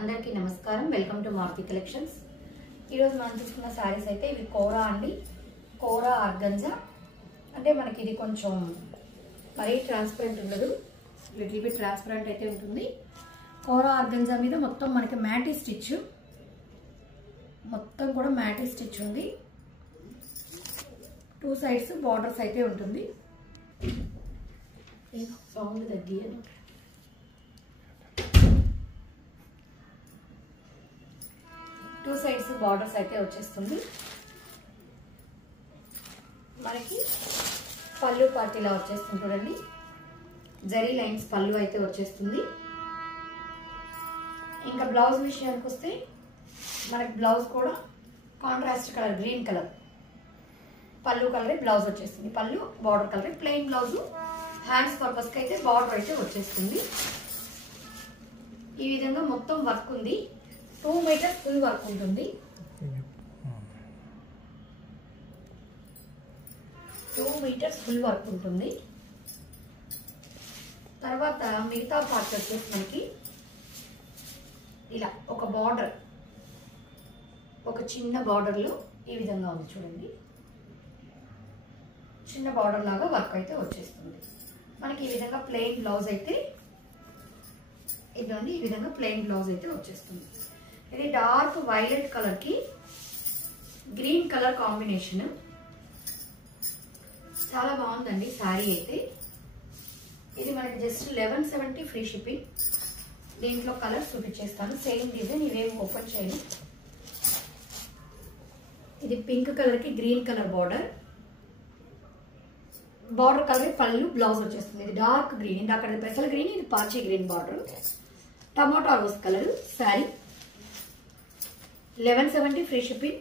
అందరికీ నమస్కారం. Welcome to Maruti collections. ఈరోజు మనం చూస్తున్న శారీస్ అయితే ఇవి కోరా అండి. కోరా ఆర్గంజా అంటే మనకి ఇది కొంచెం మరీ ట్రాన్స్పరెంట్ ఉండదు, లిటిల్ బిట్ ట్రాన్స్పరెంట్ అయితే ఉంటుంది. కోరా ఆర్గంజా మీద మొత్తం మనకి మ్యాటీ స్టిచ్, మొత్తం కూడా మ్యాటీ స్టిచ్ ఉంది. టూ సైడ్స్ బార్డర్స్ అయితే ఉంటుంది. సౌండ్ తగ్గియను. టూ సైడ్స్ బార్డర్స్ అయితే వచ్చేస్తుంది. మనకి పళ్ళు పార్టీలా వచ్చేస్తుంది చూడండి. జరీ లైన్స్ పళ్ళు అయితే వచ్చేస్తుంది. ఇంకా బ్లౌజ్ విషయానికి వస్తే మనకి బ్లౌజ్ కూడా కాంట్రాస్ట్ కలర్ గ్రీన్ కలర్ పళ్ళు కలరే బ్లౌజ్ వచ్చేస్తుంది. పళ్ళు బార్డర్ కలరే, ప్లెయిన్ బ్లౌజ్ హ్యాండ్స్ పర్పస్కి అయితే బార్డర్ అయితే వచ్చేస్తుంది. ఈ విధంగా మొత్తం వర్క్ ఉంది. 2 మీటర్స్ ఫుల్ వర్క్ ఉంటుంది. 2 మీటర్స్ ఫుల్ వర్క్ ఉంటుంది. తర్వాత మిగతా పార్ట్ వచ్చేసి మనకి ఇలా ఒక బార్డర్, ఒక చిన్న బార్డర్లో ఈ విధంగా ఉంది చూడండి. చిన్న బార్డర్ లాగా వర్క్ అయితే వచ్చేస్తుంది. మనకి ఈ విధంగా ప్లెయిన్ బ్లౌజ్ అయితే ఇదండి, ఈ విధంగా ప్లెయిన్ బ్లౌజ్ అయితే వచ్చేస్తుంది. ఇది డార్క్ వైలెట్ కలర్ కి గ్రీన్ కలర్ కాంబినేషన్. చాలా బాగుందండి శారీ అయితే. ఇది మనకి జస్ట్ 1170 ఫ్రీ షిప్పింగ్. దీంట్లో కలర్స్ చూపించేస్తాను. సేమ్ డిజైన్, ఇవేమి ఓపెన్ చేయను. ఇది పింక్ కలర్ కి green colour border, border colour పళ్ళు బ్లౌజ్ వచ్చేస్తుంది. ఇది డార్క్ గ్రీన్, ఇందాక పెసల్ గ్రీన్, ఇది పాచి green border. Tomato rose colour sari 1170 free shipping.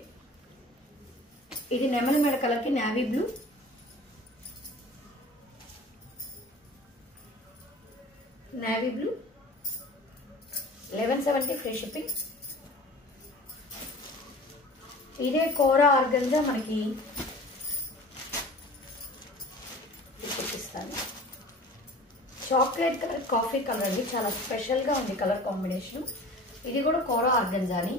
ఇది నెమలి మెడ కలర్ కి navy blue, navy blue 1170 free shipping. ఇదే కోరా ఆర్గంజా మనకి చూపిస్తాను. చాక్లెట్ కలర్ కాఫీ కలర్ అండి, చాలా స్పెషల్ గా ఉంది కలర్ కాంబినేషన్. ఇది కూడా కోరా ఆర్గంజాని.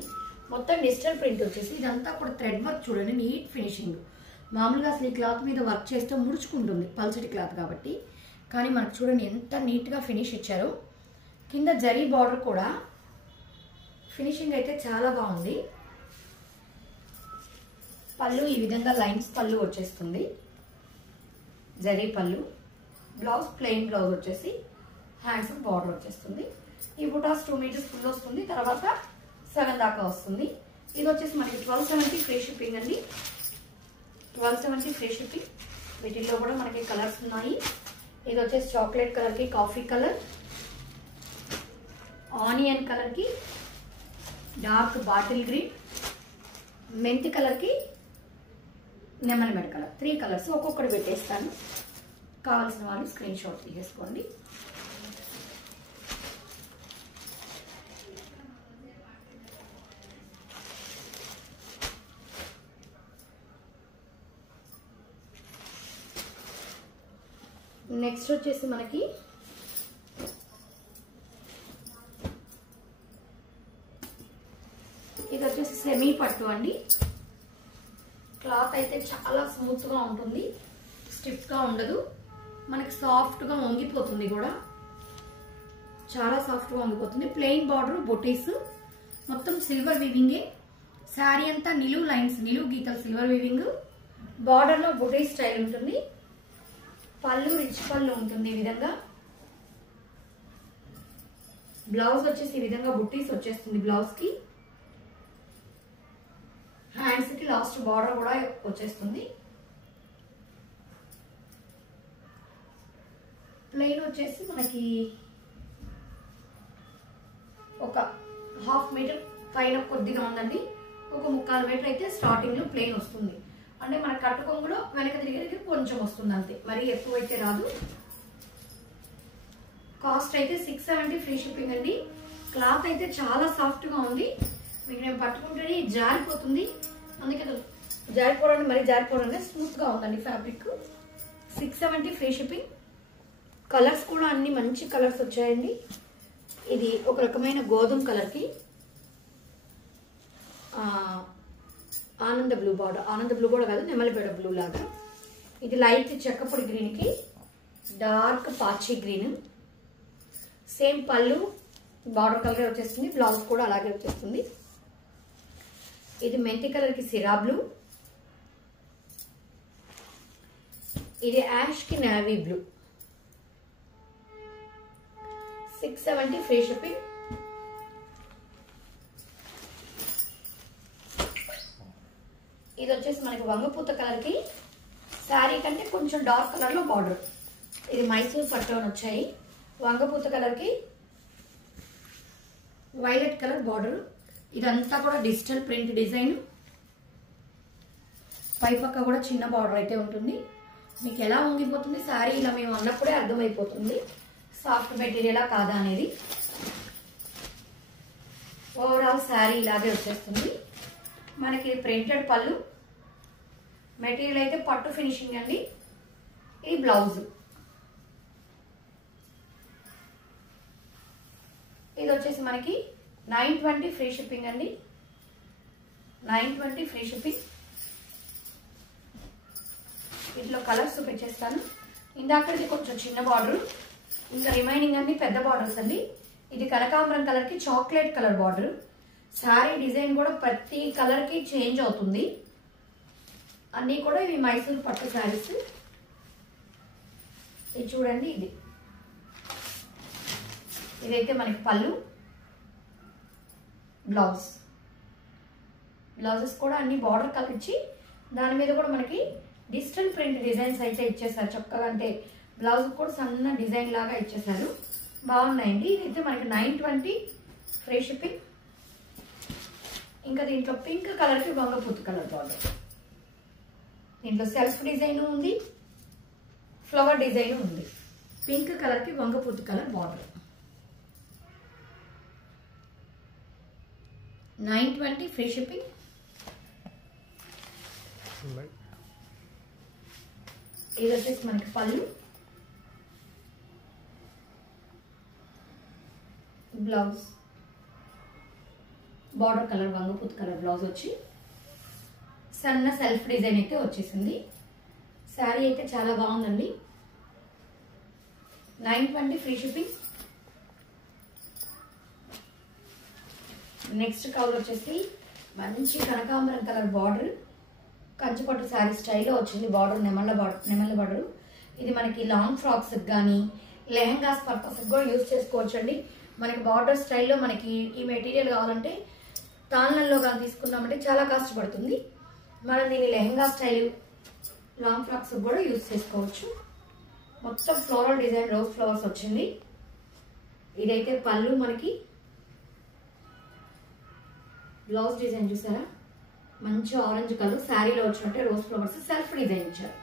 మొత్తం డిజిటల్ ప్రింట్ వచ్చేసి ఇదంతా కూడా థ్రెడ్ వర్క్ చూడండి, నీట్ ఫినిషింగ్. మామూలుగా అసలు ఈ క్లాత్ మీద వర్క్ చేస్తే ముడుచుకుంటుంది, పల్చటి క్లాత్ కాబట్టి. కానీ మనకు చూడండి ఎంత నీట్గా ఫినిష్ ఇచ్చారు. కింద జరీ బార్డర్ కూడా ఫినిషింగ్ అయితే చాలా బాగుంది. పళ్ళు ఈ విధంగా లైన్స్ పళ్ళు వచ్చేస్తుంది, జరీ పళ్ళు. బ్లౌజ్ ప్లెయిన్ బ్లౌజ్ వచ్చేసి హ్యాండ్స్ బార్డర్ వచ్చేస్తుంది. ఈ బుటాస్ 2 మీటర్స్ ఫుల్ వస్తుంది, తర్వాత 7 దాకా వస్తుంది. ఇది వచ్చేసి మనకి 1270 ఫ్రీ షిప్పింగ్ అండి. 1270 ఫ్రీ షిప్పింగ్. వీటిల్లో కూడా మనకి కలర్స్ ఉన్నాయి. ఇది వచ్చేసి చాక్లెట్ కలర్ కి కాఫీ కలర్, ఆనియన్ కలర్ కి డార్క్ బాటిల్ గ్రీన్, మెంతి కలర్ కి నెమలి మెడ కలర్. 3 కలర్స్ ఒక్కొక్కటి పెట్టేస్తాను. కావాల్సిన వాళ్ళు స్క్రీన్ షాట్ తీసేసుకోండి. నెక్స్ట్ వచ్చేసి మనకి ఇది వచ్చేసి సెమీ పట్టు అండి. క్లాత్ అయితే చాలా స్మూత్ గా ఉంటుంది, స్టిఫ్ గా ఉండదు. మనకి సాఫ్ట్ గా వంగిపోతుంది కూడా, చాలా సాఫ్ట్ గా వంగిపోతుంది. ప్లెయిన్ బార్డర్, బొటీస్, మొత్తం సిల్వర్ వీవింగే. శారీ అంతా నిలువు లైన్స్, నిలువు గీతలు సిల్వర్ వీవింగ్. బార్డర్ లో బొటీ స్టైల్ ఉంటుంది. పళ్ళు రిచ్ పళ్ళు ఉంటుంది ఈ విధంగా. బ్లౌజ్ వచ్చేసి ఈ విధంగా బుట్టీస్ వచ్చేస్తుంది బ్లౌజ్ కి. హ్యాండ్స్ కి లాస్ట్ బార్డర్ కూడా వచ్చేస్తుంది. ప్లెయిన్ వచ్చేసి మనకి ఒక 1/2 మీటర్ పైన కొద్దిగా ఉందండి. ఒక 3/4 మీటర్ అయితే స్టార్టింగ్ లో ప్లెయిన్ వస్తుంది. అంటే మన కట్టు కొంగులో వెనక తిరిగి కొంచెం వస్తుంది అంతే, మరీ ఎక్కువైతే రాదు. కాస్ట్ అయితే 670 ఫ్రీ షిప్పింగ్ అండి. క్లాత్ అయితే చాలా సాఫ్ట్ గా ఉంది. మీకు నేను పట్టుకుంటే జారిపోతుంది, అందుకే జారిపోవడానికి మరీ జారిపోవడానికి స్మూత్ గా ఉందండి ఫ్యాబ్రిక్. 670 free shipping. కలర్స్ కూడా అన్ని మంచి కలర్స్ వచ్చాయండి. ఇది ఒక రకమైన గోధుమ కలర్కి ఆనంద బ్లూ బార్డర్, ఆనంద బ్లూ కూడా కాదు, నెమలిపేడ బ్లూ లాగా. ఇది లైట్ చెక్కపొడి గ్రీన్కి డార్క్ పాచి గ్రీన్. సేమ్ పళ్ళు బార్డర్ కలర్ వచ్చేస్తుంది, బ్లౌజ్ కూడా అలాగే వచ్చేస్తుంది. ఇది మెంతి కలర్కి సిరా బ్లూ. ఇది Yaskhi navy blue. 670 free shipping. ఇది వచ్చేసి మనకి వంగపూత కలర్కి శారీ కంటే కొంచెం డార్క్ కలర్లో బార్డర్. ఇది మైసూర్ పట్టు అని వచ్చాయి. వంగపూత కలర్కి వైలెట్ కలర్ బార్డర్. ఇదంతా కూడా డిజిటల్ ప్రింట్ డిజైన్. పై పక్క కూడా చిన్న బార్డర్ అయితే ఉంటుంది. మీకు ఎలా వంగిపోతుంది శారీ ఇలా మేము అన్నప్పుడే అర్థమైపోతుంది సాఫ్ట్ మెటీరియలా కాదా అనేది. ఓవరాల్ శారీ ఇలాగే వచ్చేస్తుంది. మనకి ప్రింటెడ్ పళ్ళు, మెటీరియల్ అయితే పట్టు ఫినిషింగ్ అండి. ఈ బ్లౌజ్. ఇది వచ్చేసి మనకి 920 ఫ్రీ షిప్పింగ్ అండి. 920 ఫ్రీ షిప్పింగ్. వీటిలో కలర్స్ చూపించేస్తాను. ఇందాకది కొంచెం చిన్న బార్డర్, ఇంకా రిమైనింగ్ అన్ని పెద్ద బార్డర్స్ అండి. ఇది కనకాంబరం కలర్కి chocolate colour border. Sari design కూడా ప్రతి కలర్కి చేంజ్ అవుతుంది. అన్నీ కూడా ఇవి మైసూర్ పట్టు శారీస్. ఇది చూడండి, ఇదైతే మనకి పళ్ళు, బ్లౌజ్. బ్లౌజెస్ కూడా అన్ని బార్డర్ కలర్ ఇచ్చి దాని మీద కూడా మనకి డిజిటల్ ప్రింట్ డిజైన్స్ అయితే ఇచ్చేసారు చక్కగా. అంటే బ్లౌజ్ కూడా సన్న డిజైన్ లాగా ఇచ్చేసారు. బాగున్నాయండి. ఇదైతే మనకి 920 ఫ్రీ షిప్పింగ్. ఇంకా దీంట్లో పింక్ కలర్కి వంగపూత కలర్ బార్డర్. దీంట్లో సెల్ఫ్ డిజైన్ ఉంది, ఫ్లవర్ డిజైన్ ఉంది. పింక్ కలర్కి వంగపూత కలర్ బార్డర్. 920 free shipping. ఇది వచ్చేసి మనకి పళ్ళు, బ్లౌజ్. బార్డర్ కలర్ వంగపూత కలర్ బ్లౌజ్ వచ్చి సన్న సెల్ఫ్ డిజైన్ అయితే వచ్చేసింది. శారీ అయితే చాలా బాగుందండి. 920 ఫ్రీ షిప్పింగ్. నెక్స్ట్ కలర్ వచ్చేసి మంచి కనకాంబరం కలర్ బార్డర్, కంచిపట్టు శారీ స్టైల్లో వచ్చింది. బార్డర్ నెమళ్ళ బార్డర్. ఇది మనకి లాంగ్ ఫ్రాక్స్ కానీ లెహంగాస్ పర్పస్ కూడా యూజ్ చేసుకోవచ్చు అండి. మనకి బార్డర్ స్టైల్లో మనకి ఈ మెటీరియల్ కావాలంటే తాళ్ళల్లో కానీ తీసుకున్నామంటే చాలా కాస్ట్ పడుతుంది. మనం దీన్ని లెహంగా స్టైల్ లాంగ్ ఫ్రాక్స్ కూడా యూజ్ చేసుకోవచ్చు. మొత్తం ఫ్లోరల్ డిజైన్ రోజ్ ఫ్లవర్స్ వచ్చింది. ఇదైతే పళ్ళు. మనకి బ్లౌజ్ డిజైన్ చూసారా, మంచి ఆరెంజ్ కలర్ శారీలో వచ్చినట్టే రోజ్ ఫ్లవర్స్ సెల్ఫ్ డిజైన్ ఇచ్చారు.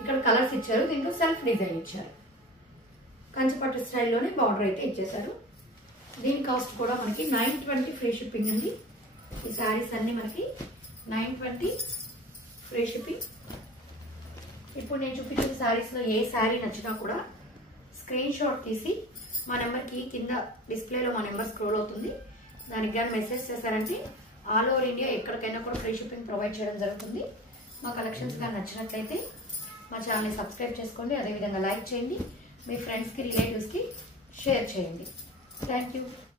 ఇక్కడ కలర్స్ ఇచ్చారు, దీంట్లో సెల్ఫ్ డిజైన్ ఇచ్చారు. కంచిపట్టు స్టైల్లోనే బార్డర్ అయితే ఇచ్చేసారు. దీని కాస్ట్ కూడా మనకి 920 ఫ్రీ షిప్పింగ్ అండి. ఈ శారీస్ అన్ని మనకి 920 ఫ్రీ షిప్పింగ్. ఇప్పుడు నేను చూపించిన శారీస్లో ఏ శారీ నచ్చినా కూడా స్క్రీన్ షాట్ తీసి మా నెంబర్కి కింద డిస్ప్లేలో మా నెంబర్ స్క్రోల్ అవుతుంది. దానికి కానీ మెసేజ్ చేశారంటే ఆల్ ఓవర్ ఇండియా ఎక్కడికైనా కూడా ఫ్రీ షిప్పింగ్ ప్రొవైడ్ చేయడం జరుగుతుంది. మా కలెక్షన్స్ కానీ నచ్చినట్లయితే మా ఛానల్ని సబ్స్క్రైబ్ చేసుకోండి. అదేవిధంగా లైక్ చేయండి, మీ ఫ్రెండ్స్కి రిలేటివ్స్కి షేర్ చేయండి. Thank you.